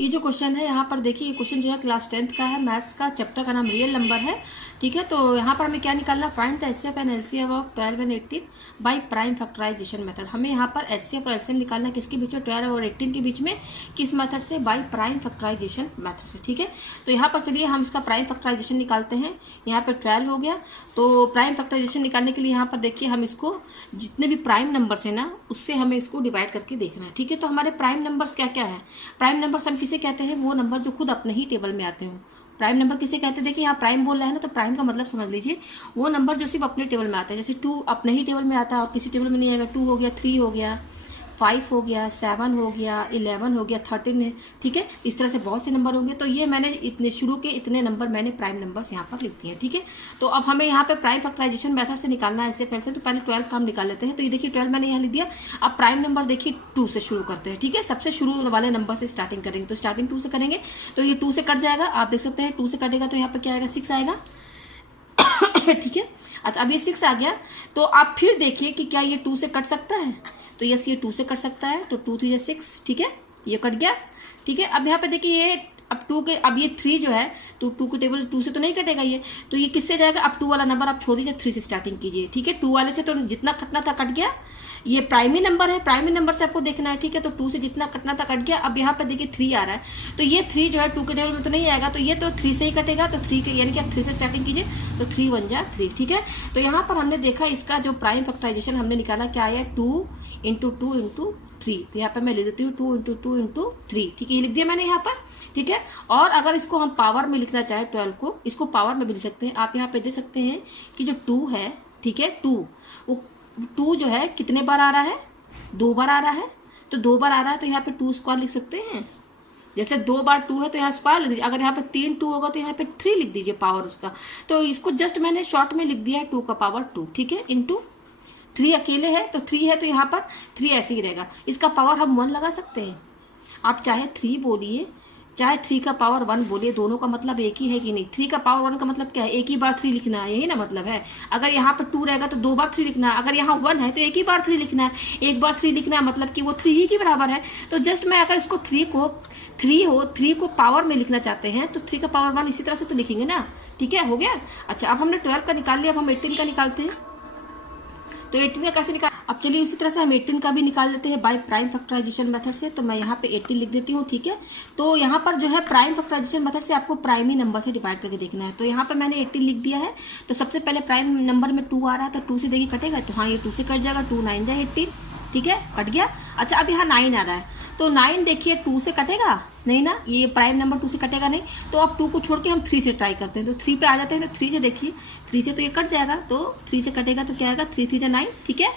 ये जो क्वेश्चन है यहाँ पर देखिए, ये क्वेश्चन जो है क्लास 10th का है, मैथ्स का, चैप्टर का नाम रियल नंबर है। ठीक है, तो यहाँ पर हमें क्या निकालना, find the HCF and LCM of 12 and 18 by prime factorisation method. हमें यहाँ पर एचसीएफ और एलसीएम निकालना किसके बीच में, 12 और 18 के बीच में, किस मेथड से, बाय प्राइम फैक्टराइजेशन मेथड से। ठीक है, तो यहाँ पर चलिए हम इसका प्राइम फैक्टराइजेशन निकालते हैं। यहाँ पर 12 हो गया, तो प्राइम फैक्टराइजेशन निकालने के लिए यहाँ पर देखिए हम इसको जितने भी प्राइम नंबर्स है ना उससे हमें इसको डिवाइड करके देखना है। ठीक है, तो हमारे प्राइम नंबर्स क्या क्या है, प्राइम नंबर्स हम किसे कहते हैं, वो नंबर जो खुद अपने ही टेबल में आते हो। प्राइम नंबर किसे कहते हैं, देखिए यहाँ प्राइम बोल रहा है ना, तो प्राइम का मतलब समझ लीजिए वो नंबर जो सिर्फ अपने टेबल में आता है। जैसे 2 अपने ही टेबल में आता है और किसी टेबल में नहीं आएगा। 2 हो गया, 3 हो गया, 5 हो गया, 7 हो गया, 11 हो गया, 13 है। ठीक है, इस तरह से बहुत से नंबर होंगे। तो ये मैंने इतने शुरू के इतने नंबर मैंने प्राइम नंबर्स यहाँ पर लिख दिए हैं। ठीक है, तो अब हमें यहाँ पे प्राइम फैक्टराइजेशन मेथड से निकालना है ऐसे फैल से। तो पहले 12 का हम निकाल लेते हैं। तो ये देखिए 12 मैंने यहाँ लिख दिया। अब प्राइम नंबर देखिए 2 से शुरू करते हैं। ठीक है, सबसे शुरू वाले नंबर से स्टार्टिंग करेंगे। तो स्टार्टिंग 2 से करेंगे, तो ये 2 से कट जाएगा। आप देख सकते हैं 2 से कटेगा तो यहाँ पे क्या आएगा, 6 आएगा। ठीक है, अच्छा अब ये 6 आ गया, तो आप फिर देखिए कि क्या ये 2 से कट सकता है। तो यस, ये 2 से कट सकता है। तो 2 3 6, ठीक है, ये कट गया। ठीक है, अब यहाँ पे देखिए ये अब 2 के, अब ये 3 जो है तो 2 के टेबल 2 से तो नहीं कटेगा ये, तो ये किससे जाएगा, अब 2 वाला नंबर आप छोड़ दीजिए, 3 से स्टार्टिंग कीजिए। ठीक है, 2 वाले से तो जितना कटना था कट गया। ये प्राइमरी नंबर है, प्राइमरी नंबर से आपको देखना है। ठीक है, तो 2 से जितना कटना था कट गया। अब यहाँ पे देखिए 3 आ रहा है, तो ये 3 जो है 2 के टेबल में तो नहीं आएगा, तो ये तो 3 से ही कटेगा। तो 3 के यानी कि आप 3 से स्टार्टिंग कीजिए, तो 3 1 जा 3। ठीक है, तो यहाँ पर हमने देखा इसका जो प्राइम फैक्टराइजेशन हमने निकाला क्या आया, 2 इंटू 2 इंटू 3। तो यहाँ पर मैं लिख देती हूँ 2 इंटू 2 इंटू 3। ठीक है, ये लिख दिया मैंने यहाँ पर। ठीक है, और अगर इसको हम पावर में लिखना चाहे 12 को, इसको पावर में भी लिख सकते हैं। आप यहाँ पे देख सकते हैं कि जो 2 है, ठीक है, 2 वो 2 जो है कितने बार आ रहा है, 2 बार आ रहा है। तो 2 बार आ रहा है तो यहाँ पे 2 स्क्वायर लिख सकते हैं। जैसे 2 बार 2 है तो यहाँ स्क्वायर लिख दीजिए। अगर यहाँ पे 3 2 होगा तो यहाँ पे 3 लिख दीजिए पावर उसका। तो इसको जस्ट मैंने शॉर्ट में लिख दिया है 2 का पावर 2। ठीक है, इंटू 3 अकेले है तो 3 है, तो यहाँ पर 3 ऐसे ही रहेगा। इसका पावर हम 1 लगा सकते हैं। आप चाहे 3 बोलिए, चाहे 3 का पावर 1 बोलिए, दोनों का मतलब एक ही है कि नहीं। 3 का पावर 1 का मतलब क्या है, एक ही बार 3 लिखना है, यही ना मतलब है। अगर यहाँ पर 2 रहेगा तो 2 बार 3 लिखना है। अगर यहाँ 1 है तो एक ही बार 3 लिखना है। एक बार 3 लिखना है मतलब कि वो 3 ही के बराबर है। तो जस्ट मैं अगर इसको 3 को पावर में लिखना चाहते हैं तो 3 का पावर 1 इसी तरह से तो लिखेंगे ना। ठीक है, हो गया। अच्छा, अब हमने 12 का निकाल लिया, अब हम 18 का निकालते हैं। तो 18 का कैसे निकाल, अब चलिए उसी तरह से हम 18 का भी निकाल लेते हैं बाय प्राइम फैक्टराइजेशन मेथड से। तो मैं यहाँ पे 18 लिख देती हूँ। ठीक है, तो यहाँ पर जो है प्राइम फैक्टराइजेशन मेथड से आपको प्राइमरी नंबर से डिवाइड करके देखना है। तो यहाँ पर मैंने 18 लिख दिया है। तो सबसे पहले प्राइम नंबर में 2 आ रहा है, तो 2 से देखिए कटेगा, तो हाँ ये 2 से कट जाएगा। 2 9 जा 18। ठीक है, कट गया। अच्छा, अब यहाँ 9 आ रहा है, तो 9 देखिए 2 से कटेगा नहीं ना, ये प्राइम नंबर 2 से कटेगा नहीं। तो अब 2 को छोड़ के हम 3 से ट्राई करते हैं। तो 3 पे आ जाते हैं, तो 3 से देखिए, 3 से तो ये कट जाएगा, तो 3 से कटेगा तो क्या आएगा, 3 3 जा 9। ठीक है,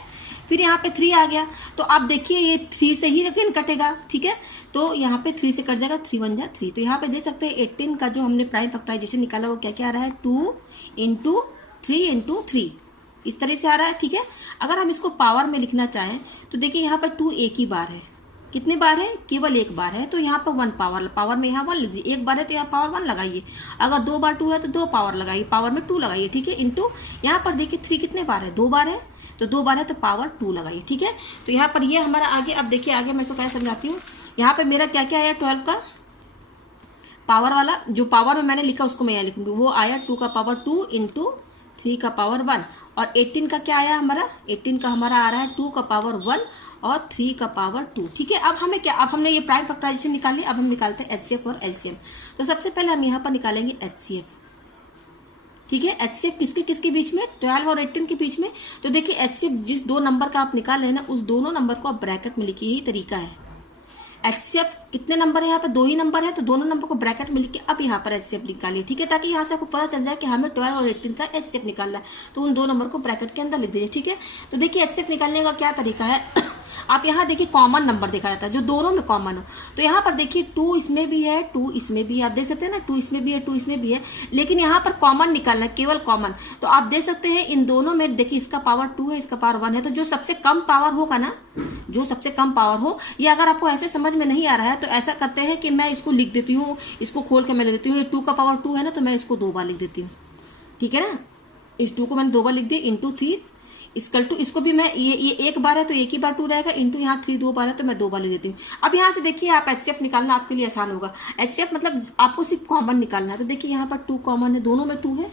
फिर यहाँ पे 3 आ गया, तो आप देखिए ये 3 से ही लेकिन कटेगा। ठीक है, तो यहाँ पे 3 से कट जाएगा, 3 1 जा 3। तो यहाँ पे देख सकते हैं 18 का जो हमने प्राइम फैक्टराइजेशन निकाला वो क्या क्या आ रहा है, 2 इंटू 3 इंटू 3, इस तरह से आ रहा है। ठीक है, अगर हम इसको पावर में लिखना चाहें तो देखिए यहाँ पर 2 एक ही बार है, कितने बार है, केवल एक बार है। तो यहाँ पर 1 पावर में यहाँ 1 लिख दीजिए। एक बार है तो यहाँ पावर 1 लगाइए। अगर 2 बार 2 है तो 2 पावर लगाइए, पावर में 2 लगाइए। ठीक है, इंटू यहाँ पर देखिए 3 कितने बार है, 2 बार है, तो 2 बार है तो पावर 2 लगाइए। ठीक है, तो यहाँ पर ये हमारा आगे, अब देखिए आगे मैं इसको कैसे समझाती हूँ। यहाँ पे मेरा क्या क्या आया, 12 का पावर वाला, जो पावर में मैंने लिखा उसको मैं यहाँ लिखूंगी, वो आया 2 का पावर 2 इंटू 3 का पावर 1। और 18 का क्या आया हमारा, 18 का हमारा आ रहा है 2 का पावर 1 और 3 का पावर 2। ठीक है, अब हमें क्या, अब हमने ये प्राइम फैक्टराइजेशन निकाल लिया। अब हम निकालते हैं एचसीएफ और एलसीएम। तो सबसे पहले हम यहाँ पर निकालेंगे एचसीएफ। ठीक है, एचसीएफ किसके किसके बीच में, 12 और 18 के बीच में। तो देखिए एचसीएफ जिस 2 नंबर का आप निकाल रहे हैं ना, उस दोनों नंबर को आप ब्रैकेट में लिखिए, यही तरीका है। एचसीएफ कितने नंबर है, यहाँ पे 2 ही नंबर है, तो दोनों नंबर को ब्रैकेट में लिख के अब यहाँ पर एचसीएफ निकालिए। ठीक है, ताकि यहाँ से आपको पता चल जाए कि हमें 12 और 18 का एचसीएफ निकालना है। तो उन 2 नंबर को ब्रैकेट के अंदर लिख दीजिए। ठीक है, तो देखिए एचसीएफ निकालने का क्या तरीका है। आप यहाँ देखिए कॉमन नंबर देखा जाता है, जो दोनों में कॉमन हो। तो यहाँ पर देखिए 2 इसमें भी है, 2 इसमें भी है, आप देख सकते हैं ना, 2 इसमें भी है, 2 इसमें भी है। लेकिन यहाँ पर कॉमन निकालना है, केवल कॉमन। तो आप देख सकते हैं इन दोनों में देखिए इसका पावर 2 है, इसका पावर 1 है। तो जो सबसे कम पावर होगा ना, जो सबसे कम पावर हो, या अगर आपको ऐसे समझ में नहीं आ रहा है तो ऐसा करते हैं कि मैं इसको लिख देती हूँ, इसको खोल के मैं लिख देती हूँ। ये 2 का पावर 2 है ना, तो मैं इसको 2 बार लिख देती हूँ। ठीक है ना, इस 2 को मैंने 2 बार लिख दिया, इंटू 3 इक्वल टू, इसको भी मैं ये एक बार है तो एक ही बार 2 रहेगा, इंटू यहाँ 3 2 बार है तो मैं 2 बार लिख देती हूँ। अब यहाँ से देखिए आप एचसीएफ निकालना आपके लिए आसान होगा। एचसीएफ मतलब आपको सिर्फ कॉमन निकालना है। तो देखिए यहाँ पर 2 कॉमन है, दोनों में 2 है,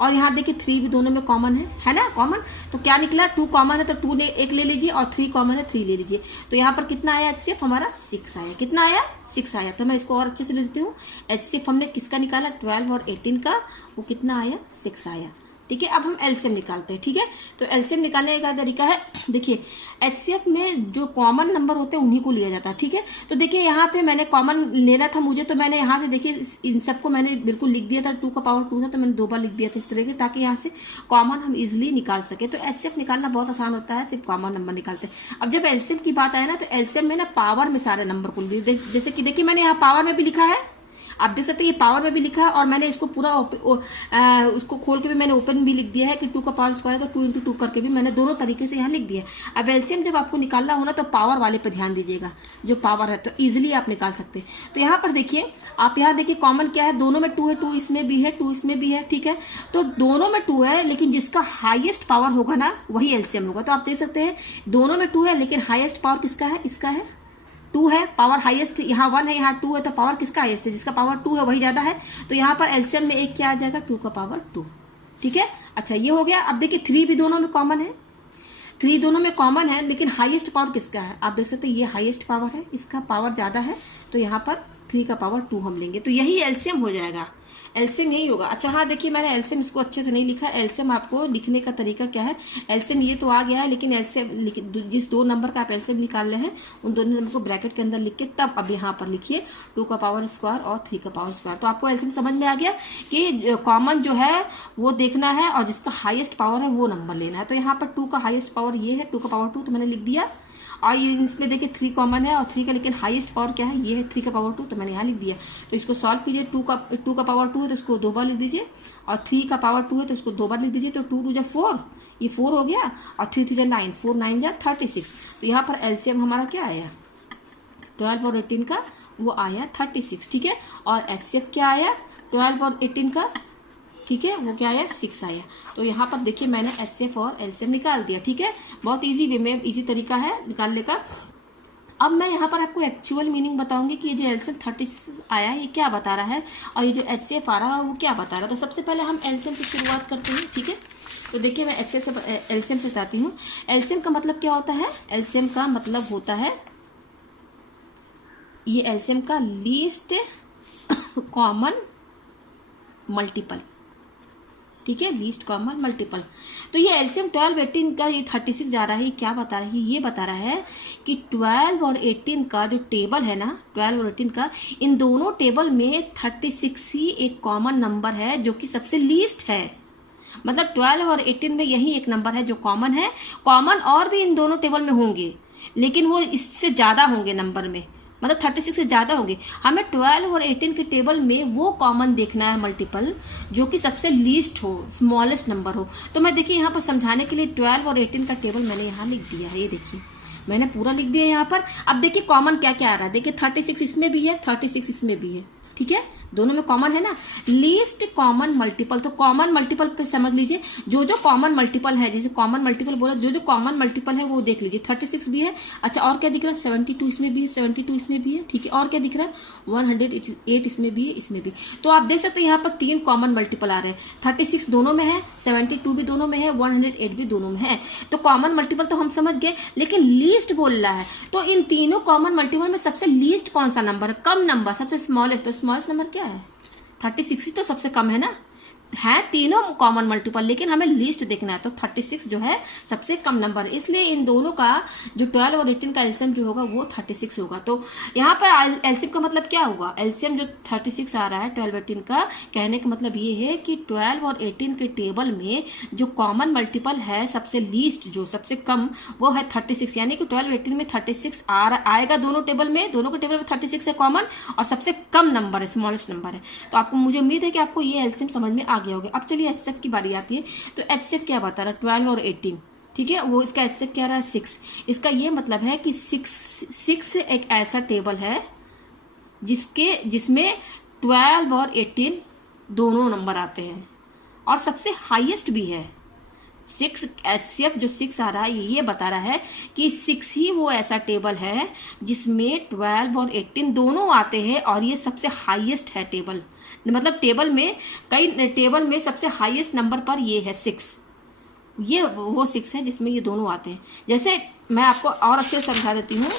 और यहाँ देखिए 3 भी दोनों में कॉमन है ना कॉमन। तो क्या निकला, 2 कॉमन है तो 2 ने एक ले लीजिए, और 3 कॉमन है 3 ले लीजिए। तो यहाँ पर कितना आया एचसीएफ हमारा 6 आया। कितना आया 6 आया। तो मैं इसको और अच्छे से ले लेती हूँ। एचसीएफ हमने किसका निकाला 12 और 18 का, वो कितना आया 6 आया। ठीक है, अब हम एलसीएम निकालते हैं। ठीक है, तो एलसीएम निकालने का तरीका है, देखिए एचसीएफ में जो कॉमन नंबर होते हैं उन्हीं को लिया जाता है। ठीक है, तो देखिए यहाँ पे मैंने कॉमन लेना था मुझे, तो मैंने यहाँ से देखिए इन सबको मैंने बिल्कुल लिख दिया था, 2 का पावर 2 था तो मैंने 2 बार लिख दिया था इस तरह के, ताकि यहाँ से कॉमन हम इजिली निकाल सके। तो एचसीएफ निकालना बहुत आसान होता है, सिर्फ कॉमन नंबर निकालते हैं। अब जब एलसीएम की बात आए ना, तो एलसीएम में ना पावर में सारे नंबर को, जैसे कि देखिए मैंने यहाँ पावर में भी लिखा है, आप देख सकते हैं ये पावर में भी लिखा है, और मैंने इसको पूरा उसको खोल के भी मैंने ओपन भी लिख दिया है कि 2 का पावर स्क्वायर, तो 2 इंटू 2 करके भी मैंने दोनों तरीके से यहाँ लिख दिया है। अब एलसीएम जब आपको निकालना हो ना, तो पावर वाले पे ध्यान दीजिएगा, जो पावर है तो इजिली आप निकाल सकते हैं। तो यहाँ पर देखिए, आप यहाँ देखिए कॉमन क्या है, दोनों में 2 है, 2 इसमें भी है, 2 इसमें भी है। ठीक है, तो दोनों में 2 है, लेकिन जिसका हाईएस्ट पावर होगा ना वही एलसीएम होगा। तो आप देख सकते हैं दोनों में 2 है, लेकिन हाईएस्ट पावर किसका है, इसका है, 2 है पावर हाईएस्ट, यहाँ 1 है यहाँ 2 है, तो पावर किसका हाईएस्ट है, जिसका पावर 2 है वही ज्यादा है। तो यहाँ पर एलसीएम में एक क्या आ जाएगा 2 का पावर 2। ठीक है, अच्छा ये हो गया। अब देखिए 3 भी दोनों में कॉमन है, 3 दोनों में कॉमन है, लेकिन हाईएस्ट पावर किसका है, आप देख सकते हैं ये हाईएस्ट पावर है, इसका पावर ज्यादा है, तो यहाँ पर 3 का पावर 2 हम लेंगे, तो यही एलसीएम हो जाएगा। एलसीएम यही होगा। अच्छा हाँ देखिए मैंने एलसीएम इसको अच्छे से नहीं लिखा। एलसीएम आपको लिखने का तरीका क्या है, एलसीएम ये तो आ गया है, लेकिन एलसीएम जिस 2 नंबर का आप एलसीएम निकाल रहे हैं उन दोनों नंबर को ब्रैकेट के अंदर लिख के तब अब यहाँ पर लिखिए 2 का पावर स्क्वायर और 3 का पावर स्क्वायर। तो आपको एलसीएम समझ में आ गया कि कॉमन जो है वो देखना है और जिसका हाईएस्ट पावर है वो नंबर लेना है। तो यहाँ पर 2 का हाईएस्ट पावर ये है, 2 का पावर 2 तो मैंने लिख दिया, और इसमें देखिए 3 कॉमन है और 3 का लेकिन हाईएस्ट पावर क्या है, ये है 3 का पावर 2 तो मैंने यहाँ लिख दिया। तो इसको सॉल्व कीजिए, 2 का पावर 2 है तो इसको 2 बार लिख दीजिए, और 3 का पावर 2 है तो इसको 2 बार लिख दीजिए। तो 2 2 जा 4, ये 4 हो गया, और 3 3 जा 9, 4 9 जा 36। तो यहाँ पर एलसीएम हमारा क्या आया 12 और 18 का, वो आया 36। ठीक है, और एचसीएफ क्या आया 12 और 18 का, ठीक है वो क्या आया 6 आया। तो यहाँ पर देखिए मैंने एचसीएफ और एलसीएम निकाल दिया। ठीक है, बहुत इजी वे में, इजी तरीका है निकालने का। अब मैं यहाँ पर आपको एक्चुअल मीनिंग बताऊंगी कि ये जो एलसीएम 36 आया ये क्या बता रहा है, और ये जो एचसीएफ आ रहा है वो क्या बता रहा है। तो सबसे पहले हम एलसीएम की शुरुआत करते हैं। ठीक है, तो देखिए मैं एलसीएम से बताती हूँ। एलसीएम का मतलब क्या होता है, एलसीएम का मतलब होता है, ये एलसीएम का लीस्ट कॉमन मल्टीपल। ठीक है, लीस्ट कॉमन मल्टीपल। तो ये एलसीएम 12 18 का ये 36 जा रहा है, ये क्या बता रहा है, ये बता रहा है कि 12 और 18 का जो टेबल है ना, 12 और 18 का, इन दोनों टेबल में 36 ही एक कॉमन नंबर है जो कि सबसे लीस्ट है। मतलब 12 और 18 में यही एक नंबर है जो कॉमन है। कॉमन और भी इन दोनों टेबल में होंगे, लेकिन वो इससे ज्यादा होंगे नंबर में, मतलब 36 से ज्यादा होंगे। हमें 12 और 18 के टेबल में वो कॉमन देखना है मल्टीपल जो कि सबसे लीस्ट हो, स्मॉलेस्ट नंबर हो। तो मैं देखिए यहाँ पर समझाने के लिए 12 और 18 का टेबल मैंने यहाँ लिख दिया है, ये देखिए मैंने पूरा लिख दिया यहाँ पर। अब देखिए कॉमन क्या क्या आ रहा है, देखिए 36 इसमें भी है, 36 इसमें भी है। ठीक है, दोनों में कॉमन है ना। लीस्ट कॉमन मल्टीपल, तो कॉमन मल्टीपल पे समझ लीजिए जो जो कॉमन मल्टीपल है, जैसे कॉमन मल्टीपल बोला, जो जो कॉमन मल्टीपल है वो देख लीजिए। 36 भी है, अच्छा और क्या दिख रहा है 72 इसमें भी है, 72 इसमें भी है। ठीक है, और क्या दिख रहा है 108 इसमें भी है, इसमें भी। तो आप देख सकते हैं यहाँ पर 3 कॉमन मल्टीपल आ रहे हैं, 36 दोनों में है, 72 भी दोनों में है, 108 भी दोनों में है। तो कॉमन मल्टीपल तो हम समझ गए, लेकिन लीस्ट बोल रहा है, तो इन तीनों कॉमन मल्टीपल में सबसे लीस्ट कौन सा नंबर है, कम नंबर, सबसे स्मॉलेस्ट। तो स्मॉलेस्ट नंबर क्या है 36 ही तो सबसे कम है ना, है तीनों कॉमन मल्टीपल, लेकिन हमें लीस्ट देखना है। तो 36 जो है सबसे कम नंबर है, इसलिए इन दोनों का जो 12 और 18 का एलसीएम जो होगा वो 36 होगा। तो यहाँ पर एलसीएम का मतलब क्या हुआ, एलसीएम जो 36 आ रहा है 12 18 का, कहने का मतलब ये है कि 12 और 18 के टेबल में जो कॉमन मल्टीपल है सबसे लीस्ट, जो सबसे कम, वो है 36। यानी कि 12 18 में 36 आएगा दोनों टेबल में, दोनों के टेबल में 36 है कॉमन, और सबसे कम नंबर है, स्मॉलेस्ट नंबर है। तो आपको, मुझे उम्मीद है कि आपको ये एलसीएम समझ में आ गया होगा। अब चलिए एचसीएफ की बारी आती है। तो एचसीएफ क्या बता रहा है 12 और 18, ठीक है, वो इसका एचसीएफ क्या रहा है 6। इसका ये मतलब है कि 6 एक ऐसा टेबल है जिसमें 12 और 18 दोनों नंबर आते हैं, और सबसे हाईएस्ट भी है, 6 HCF जो 6 आ रहा है ये बता रहा है कि 6 ही वो ऐसा टेबल है जिसमें 12 और 18 दोनों आते हैं और ये सबसे हाईएस्ट है टेबल, मतलब टेबल में कई टेबल में सबसे हाईएस्ट नंबर पर ये है 6। ये वो 6 है जिसमें ये दोनों आते हैं। जैसे मैं आपको और अच्छे से समझा देती हूँ,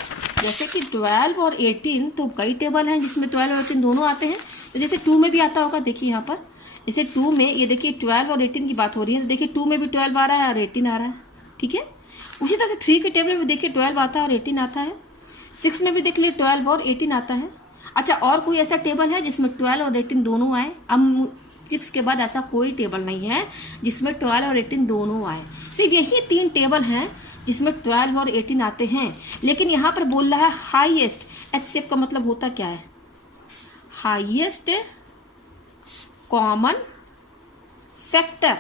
जैसे कि 12 और 18 तो कई टेबल हैं जिसमें 12 और 18 दोनों आते हैं। तो जैसे 2 में भी आता होगा, देखिए यहाँ पर जैसे 2 में ये देखिए 12 और 18 की बात हो रही है, तो देखिए 2 में भी 12 आ रहा है और 18 आ रहा है, ठीक है। उसी तरह से 3 के टेबल में देखिए 12 आता है और 18 आता है। 6 में भी देख लिए 12 और 18 आता है। अच्छा, और कोई ऐसा टेबल है जिसमें 12 और 18 दोनों आए? अब 6 के बाद ऐसा कोई टेबल नहीं है जिसमें 12 और 18 दोनों आए। सिर्फ यही 3 टेबल हैं जिसमें 12 और 18 आते हैं। लेकिन यहाँ पर बोल रहा है हाईएस्ट। HCF का मतलब होता क्या है? Highest common factor.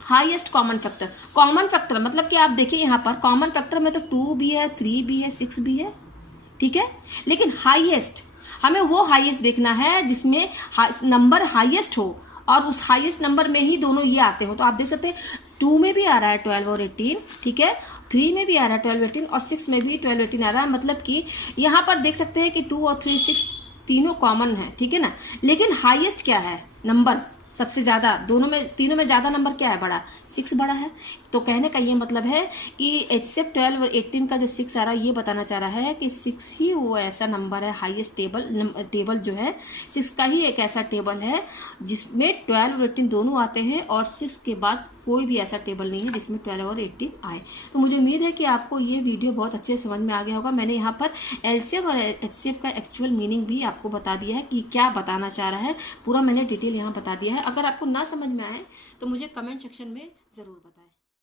Highest common factor, common factor मतलब कि आप देखिए यहाँ पर कॉमन फैक्टर में तो 2 भी है, 3 भी है, 6 भी है, ठीक है। लेकिन हाईएस्ट, हमें वो हाईएस्ट देखना है जिसमें नंबर हाईएस्ट हो और उस हाईएस्ट नंबर में ही दोनों ये आते हो। तो आप देख सकते हैं 2 में भी आ रहा है 12 और 18, ठीक है, 3 में भी आ रहा है 12 18 और 6 में भी 12 18 आ रहा है। मतलब कि यहाँ पर देख सकते हैं कि 2 और 3 6 तीनों कॉमन है, ठीक है ना। लेकिन हाईएस्ट क्या है? नंबर सबसे ज्यादा, दोनों में तीनों में ज्यादा नंबर क्या है? बड़ा, 6 बड़ा है। तो कहने का ये मतलब है कि HCF 12 और 18 का जो 6 आ रहा है ये बताना चाह रहा है कि 6 ही वो ऐसा नंबर है, हाईएस्ट टेबल जो है 6 का ही एक ऐसा टेबल है जिसमें 12 और 18 दोनों आते हैं और 6 के बाद कोई भी ऐसा टेबल नहीं है जिसमें 12 और 18 आए। तो मुझे उम्मीद है कि आपको ये वीडियो बहुत अच्छे से समझ में आ गया होगा। मैंने यहाँ पर LCM और HCF का एक्चुअल मीनिंग भी आपको बता दिया है कि क्या बताना चाह रहा है, पूरा मैंने डिटेल यहाँ बता दिया है। अगर आपको ना समझ में आए तो मुझे कमेंट सेक्शन में ज़रूर बताएं।